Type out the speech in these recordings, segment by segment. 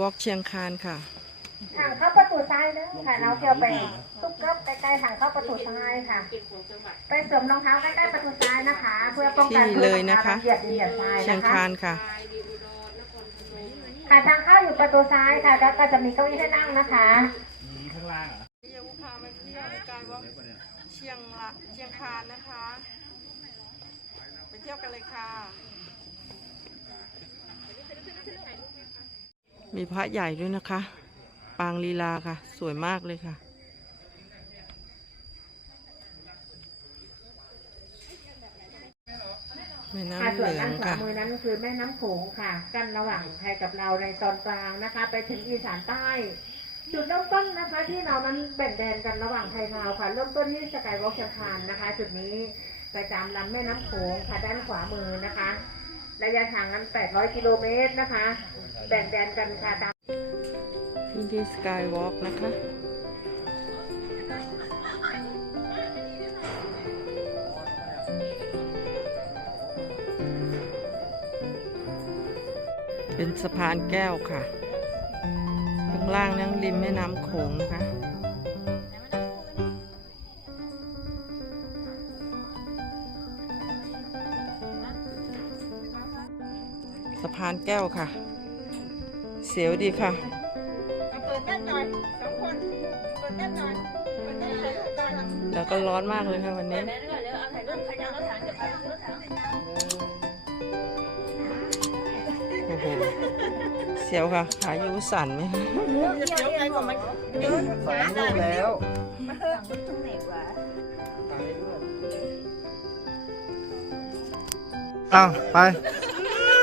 วอล์กเชียงคานค่ะ ทางเข้าประตูซ้ายนะค่ะ เราเกี่ยวไปตุ๊กกับใกล้ๆทางเข้าประตูซ้ายค่ะ ไปสวมรองเท้าใกล้ๆประตูซ้ายนะคะ เพื่อป้องกันที่เลยนะคะ เหยียบดินเหยียบทรายเชียงนะคะคานค่ะ ค่ะทางเข้าอยู่ประตูซ้ายค่ะ แล้วก็จะมีเก้าอี้ให้นั่งนะคะ มีข้างล่างเหรอ เยาพามาเที่ยวกายวอล์กเชียงละเชียงคานนะคะ ไปเที่ยวกันเลยค่ะ มีพระใหญ่ด้วยนะคะ ปางลีลาค่ะ สวยมากเลยค่ะ แม่ค่ะน้ำเหส่วนลือด้างนขวาค่ะ มือนั้นคือแม่น้ำโขงค่ะ กั้นระหว่างไทยกับเราในตอนกลางนะคะ ไปถึงอีสานใต้ จุดเริ่มต้นนะคะ ที่เรานั้นแบ่งแดนกันระหว่างไทยลาวค่ะ เริ่มต้นที่สกายวอล์กเชียงคานนะคะ จุดนี้ไปตามลำแม่น้ำโขงค่ะด้านขวามือนะคะ ระยะทางนั้น 800 กิโลเมตรนะคะ แบ่งแดนกันค่ะตามที่ที่สกายวอล์กนะคะเป็นสะพานแก้วค่ะ ข้างล่างนั่งริมแม่น้ำโขงนะคะ สะพานแก้วค่ะ เสียวดีค่ะเปิดแน่นหน่อยสองคนเปิดแน่นหน่อยเปิดแน่นหน่อยก่อนแล้วก็ร้อนมากเลยค่ะวันนี้ โอ้โห เสียวค่ะ ขายูสั่นไหมคะเดี๋ยวไงก่อนมันเยอะสองลูกแล้วอ้าวไป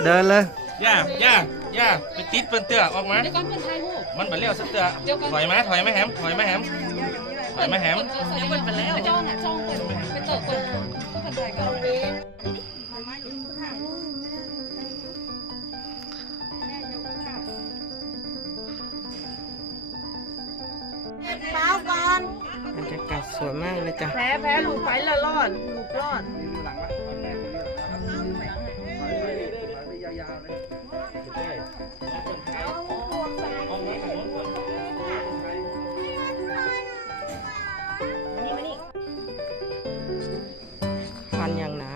เดินเลย ย่าย่า ย่าไปติดเปิ้นเตื้อออกมามันบัดเลี้ยวสักเตื้อถอยมาถอยมาแหมถอยมาแหมถอยมาแหมจ้องอะจ้องเปิดไปเติบเปิดก็ผัดไทยก่อนเท้าก่อนบรรยากาศสวยมากเลยจ้ะแพ้แพ้ลูกไปละรอดลูกรอด ฟันอย่างหนา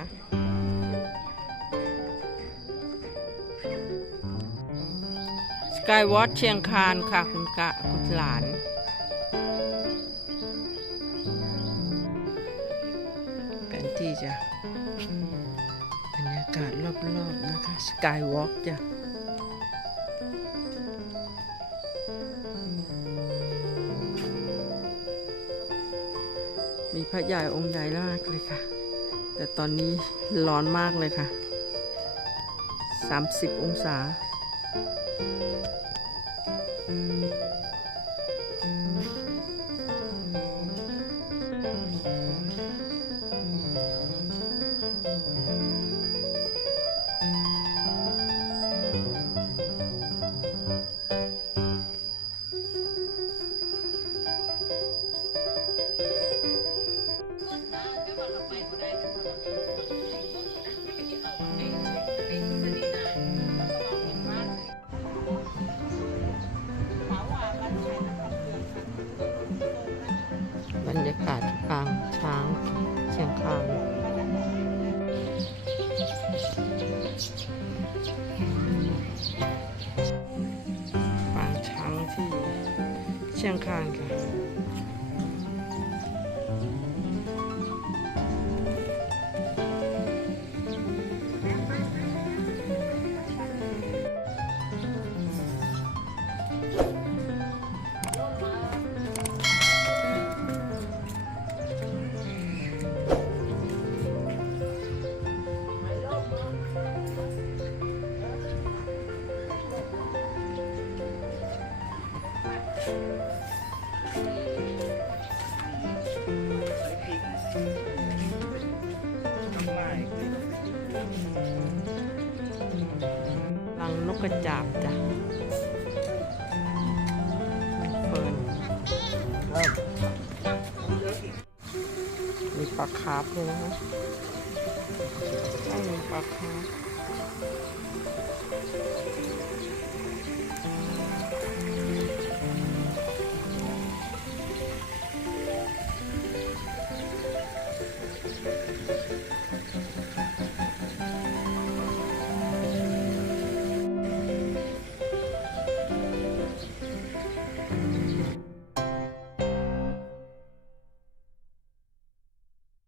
สกายวอล์กเชียงคานค่ะคุณกะคุณหลาน แผนที่จ้ะบรรยากาศรอบๆนะคะสกายวอล์กจ้ะมีพระใหญ่องค์ใหญ่มากเลยค่ะ แต่ตอนนี้ร้อนมากเลยค่ะ 30 องศา เชีย ลังนกกระจาบจ้ะเฟิร์นมีปลาคาร์ฟด้วยนะคะต้องมีปลาคาร์ฟ